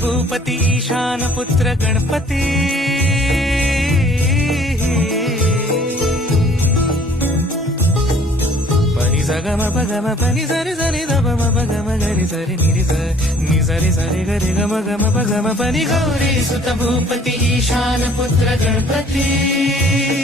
भूपती ईशान पुत्र गणपती पनी सगम पगम पनी सरी सरी दबम पगम गरी सरी निरी नि सरी सरी गरी गम गम पगम पनी गौरी सुत भूपती ईशान पुत्र गणपती